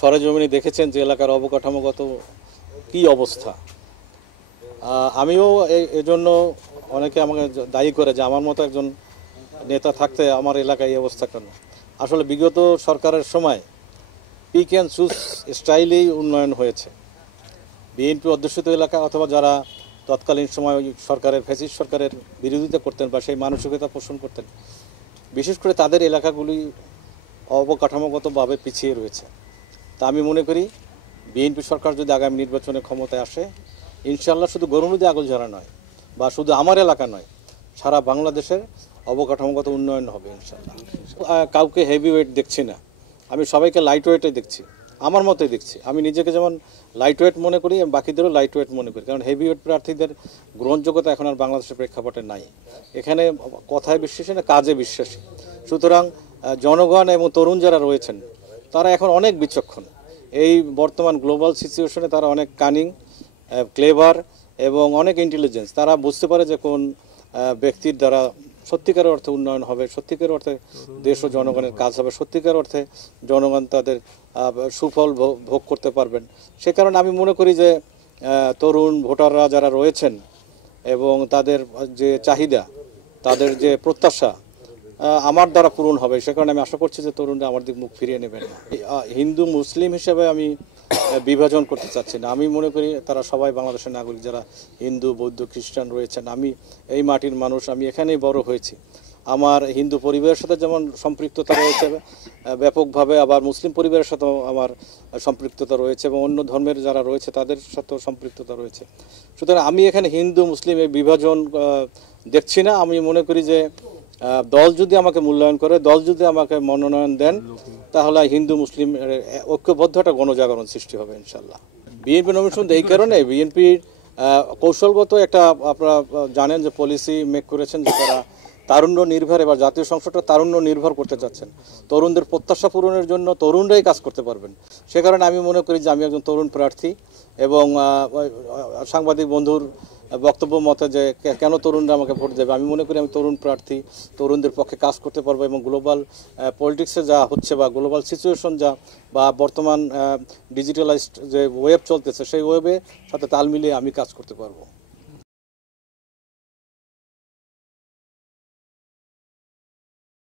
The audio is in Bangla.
সরেজমিনে দেখেছেন যে এলাকার অবকাঠামোগত কি অবস্থা। আমিও এজন্য অনেকে আমাকে দায়ী করে যে আমার মতো একজন নেতা থাকতে আমার এলাকায় এই অবস্থা কেন। আসলে বিগত সরকারের সময় পিক অ্যান্ড চুজ স্টাইলেই উন্নয়ন হয়েছে। বিএনপি অধ্যুষিত এলাকা অথবা যারা তৎকালীন সময় ওই সরকারের ফ্যাসিস্ট সরকারের বিরোধিতা করতেন বা সেই মানসিকতা পোষণ করতেন, বিশেষ করে তাদের এলাকাগুলি অবকাঠামোগতভাবে পিছিয়ে রয়েছে। তা আমি মনে করি বিএনপি সরকার যদি আগামী নির্বাচনে ক্ষমতায় আসে, ইনশাআল্লাহ শুধু গরুনদী আগলঝাড়া নয় বা শুধু আমার এলাকা নয়, সারা বাংলাদেশের অবকাঠামোগত উন্নয়ন হবে ইনশাআল্লাহ। কাউকে হেভি ওয়েট দেখছি না, আমি সবাইকে লাইট ওয়েটে দেখছি, আমার মতোই দেখছি। আমি নিজেকে যেমন লাইট ওয়েট মনে করি, বাকিদেরও লাইট ওয়েট মনে করি, কারণ হেভি ওয়েট প্রার্থীদের গ্রহণযোগ্যতা এখন আর বাংলাদেশের প্রেক্ষাপটে নাই। এখানে কথায় বিশ্বাসী না, কাজে বিশ্বাসী। সুতরাং জনগণ এবং তরুণ যারা রয়েছেন তারা এখন অনেক বিচক্ষণ। এই বর্তমান গ্লোবাল সিচুয়েশনে তারা অনেক কানিং, ক্লেভার এবং অনেক ইন্টেলিজেন্স। তারা বুঝতে পারে যে কোন ব্যক্তির দ্বারা সত্যিকার অর্থে উন্নয়ন হবে, সত্যিকার অর্থে দেশ ও জনগণের কাজ হবে, সত্যিকার অর্থে জনগণ তাদের সুফল ভোগ করতে পারবেন। সে কারণে আমি মনে করি যে তরুণ ভোটাররা যারা রয়েছেন এবং তাদের যে চাহিদা, তাদের যে প্রত্যাশা আমার দ্বারা পূরণ হবে। সে কারণে আমি আশা করছি যে তরুণরা আমার দিক মুখ ফিরিয়ে নেবেন না। হিন্দু মুসলিম হিসেবে আমি বিভাজন করতে চাচ্ছি না। আমি মনে করি তারা সবাই বাংলাদেশের নাগরিক, যারা হিন্দু, বৌদ্ধ, খ্রিস্টান রয়েছেন। আমি এই মাটির মানুষ, আমি এখানেই বড় হয়েছি। আমার হিন্দু পরিবারের সাথে যেমন সম্পৃক্ততা রয়েছে ব্যাপকভাবে, আবার মুসলিম পরিবারের সাথেও আমার সম্পৃক্ততা রয়েছে এবং অন্য ধর্মের যারা রয়েছে তাদের সাথেও সম্পৃক্ততা রয়েছে। সুতরাং আমি এখানে হিন্দু মুসলিম এই বিভাজন দেখছি না। আমি মনে করি যে দল যদি আমাকে মূল্যায়ন করে, দল যদি আমাকে মনোনয়ন দেন, তাহলে হিন্দু মুসলিম ঐক্যবদ্ধ একটা গণজাগরণ সৃষ্টি হবে ইনশাল্লাহ। বিএনপি নমিনেশন এই কারণে, বিএনপির কৌশলগত একটা, আপনারা জানেন যে পলিসি মেক করেছেন যে তারা তারুণ্য নির্ভর, এবার জাতীয় সংসদটা তারুণ্য নির্ভর করতে চাচ্ছেন। তরুণদের প্রত্যাশা পূরণের জন্য তরুণরাই কাজ করতে পারবেন। সে কারণে আমি মনে করি যে আমি একজন তরুণ প্রার্থী এবং সাংবাদিক বন্ধুর বক্তব্য মতে যে কেন তরুণরা আমাকে ভোট দেবে, আমি মনে করি আমি তরুণ প্রার্থী, তরুণদের পক্ষে কাজ করতে পারবো এবং গ্লোবাল পলিটিক্সে যা হচ্ছে বা গ্লোবাল সিচুয়েশন যা বা বর্তমান ডিজিটালাইজড যে ওয়েব চলতেছে, সেই ওয়েবের সাথে তাল মিলিয়ে আমি কাজ করতে পারবো।